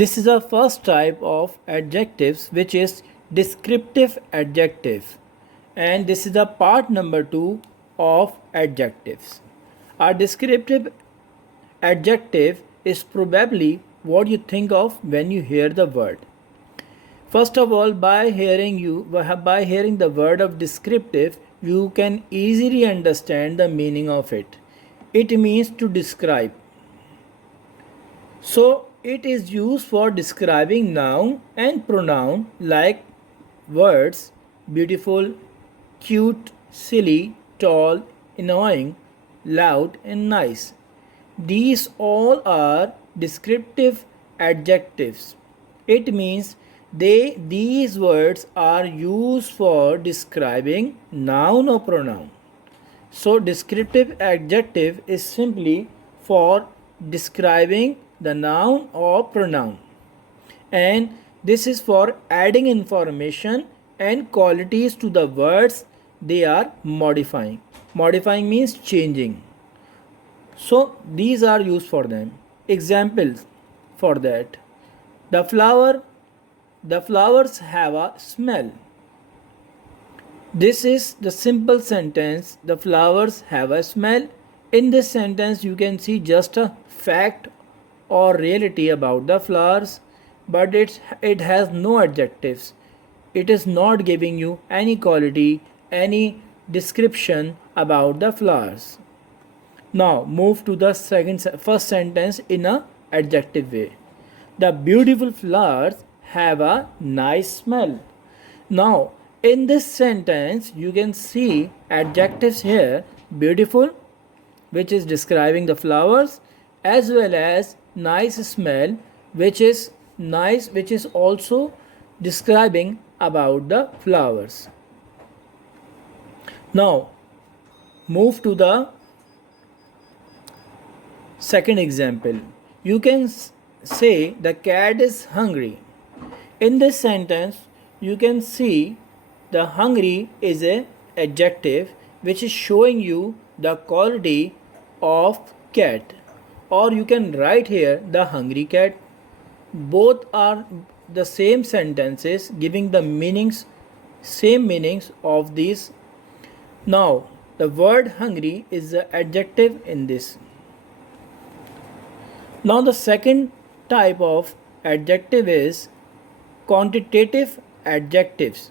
This is the first type of adjectives, which is descriptive adjective, and this is the part number 2 of adjectives. A descriptive adjective is probably what you think of when you hear the word. First of all, by hearing the word of descriptive, you can easily understand the meaning of it. It means to describe. So it is used for describing noun and pronoun like words beautiful, cute, silly, tall, annoying, loud, and nice. These all are descriptive adjectives. It means these words are used for describing noun or pronoun. So descriptive adjective is simply for describing the noun or pronoun, and this is for adding information and qualities to the words they are modifying. Modifying means changing. So these are used for them. Examples for that: the flowers have a smell. This is the simple sentence, the flowers have a smell. In this sentence you can see just a fact or reality about the flowers, but it has no adjectives. It is not giving you any quality, any description about the flowers. Now move to the first sentence in a adjective way. The beautiful flowers have a nice smell. Now in this sentence you can see adjectives here: beautiful, which is describing the flowers, as well as nice smell, which is also describing about the flowers. Now move to the second example. You can say the cat is hungry. In this sentence you can see the hungry is a adjective which is showing you the quality of cat, or you can write here the hungry cat. Both are the same sentences giving the same meanings of these. Now the word hungry is the adjective in this. Now the second type of adjective is quantitative adjectives.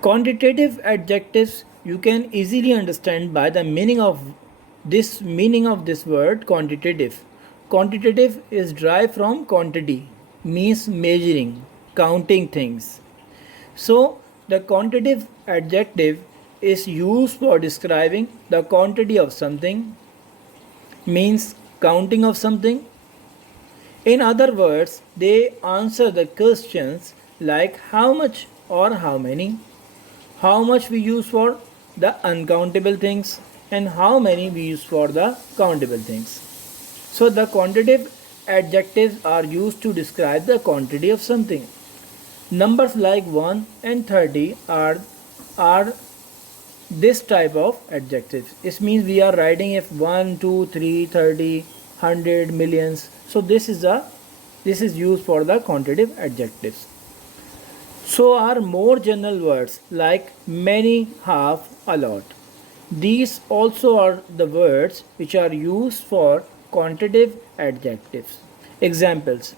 Quantitative adjectives you can easily understand by the meaning of this word quantitative. Quantitative is derived from quantity, means measuring, counting things. So the quantitative adjective is used for describing the quantity of something, means counting of something. In other words, they answer the questions like how much or how many. How much we use for the uncountable things, and how many we use for the countable things. So the quantitative adjectives are used to describe the quantity of something. Numbers like 1 and 30 are this type of adjectives. It means we are writing if 1, 2, 3, 30, 100, millions. So this is used for the quantitative adjectives. So are more general words like many, half, a lot. These also are the words which are used for quantitative adjectives. Examples: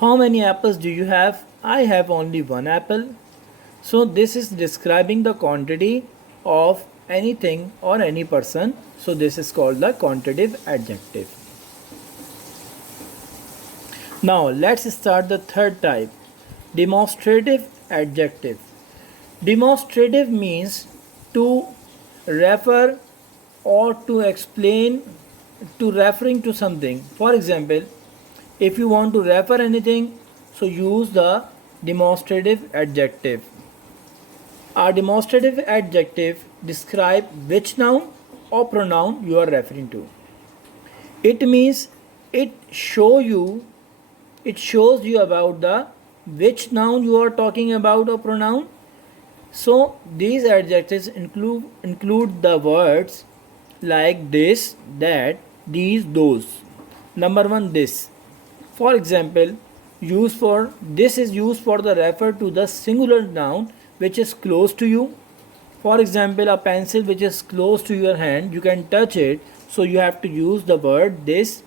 how many apples do you have? I have only one apple. So this is describing the quantity of anything or any person. So this is called the quantitative adjective. Now let's start the third type, demonstrative adjective. Demonstrative means to refer or to explain, to referring to something. For example, if you want to refer anything, so use the demonstrative adjective. A demonstrative adjective describes which noun or pronoun you are referring to. It means it shows you about the which noun you are talking about or pronoun. So these adjectives include the words like this, that, these, those. Number 1, this. For example, this is used for the refer to the singular noun which is close to you. For example, a pencil which is close to your hand, you can touch it, so you have to use the word this,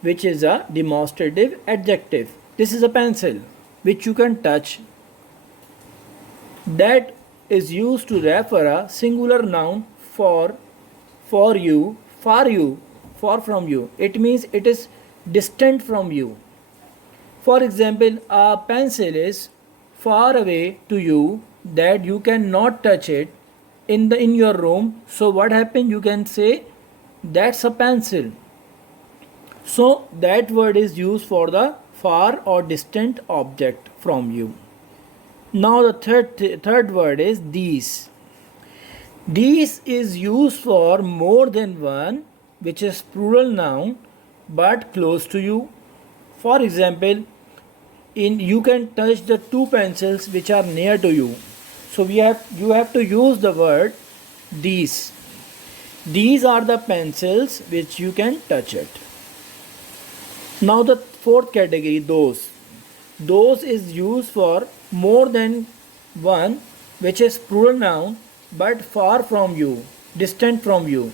which is a demonstrative adjective. This is a pencil which you can touch. That is used to refer a singular noun for you, far from you. It means it is distant from you. For example, a pencil is far away to you that you cannot touch it in your room. So what happened? You can say that's a pencil. So that word is used for the far or distant object from you. Now the third word is these. These is used for more than one, which is plural noun but close to you. For example, you can touch the two pencils which are near to you. So you have to use the word these. These are the pencils which you can touch it. Now the fourth category, those. Those is used for more than one, which is plural noun but far from you, distant from you.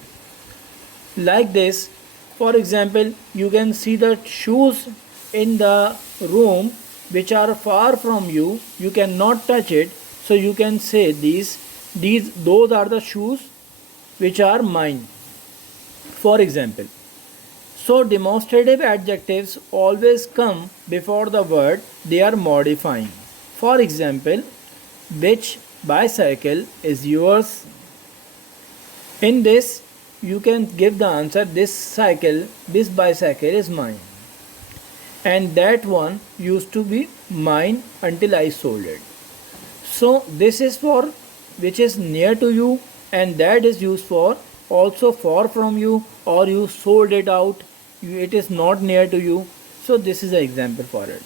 Like this, for example, you can see the shoes in the room which are far from you. You cannot touch it, so you can say those are the shoes which are mine. For example, so demonstrative adjectives always come before the word they are modifying. For example, which bicycle is yours? In this, you can give the answer this bicycle is mine. And that one used to be mine until I sold it. So this is for which is near to you, and that is used for also far from you, or you sold it out, it is not near to you. So this is an example for it.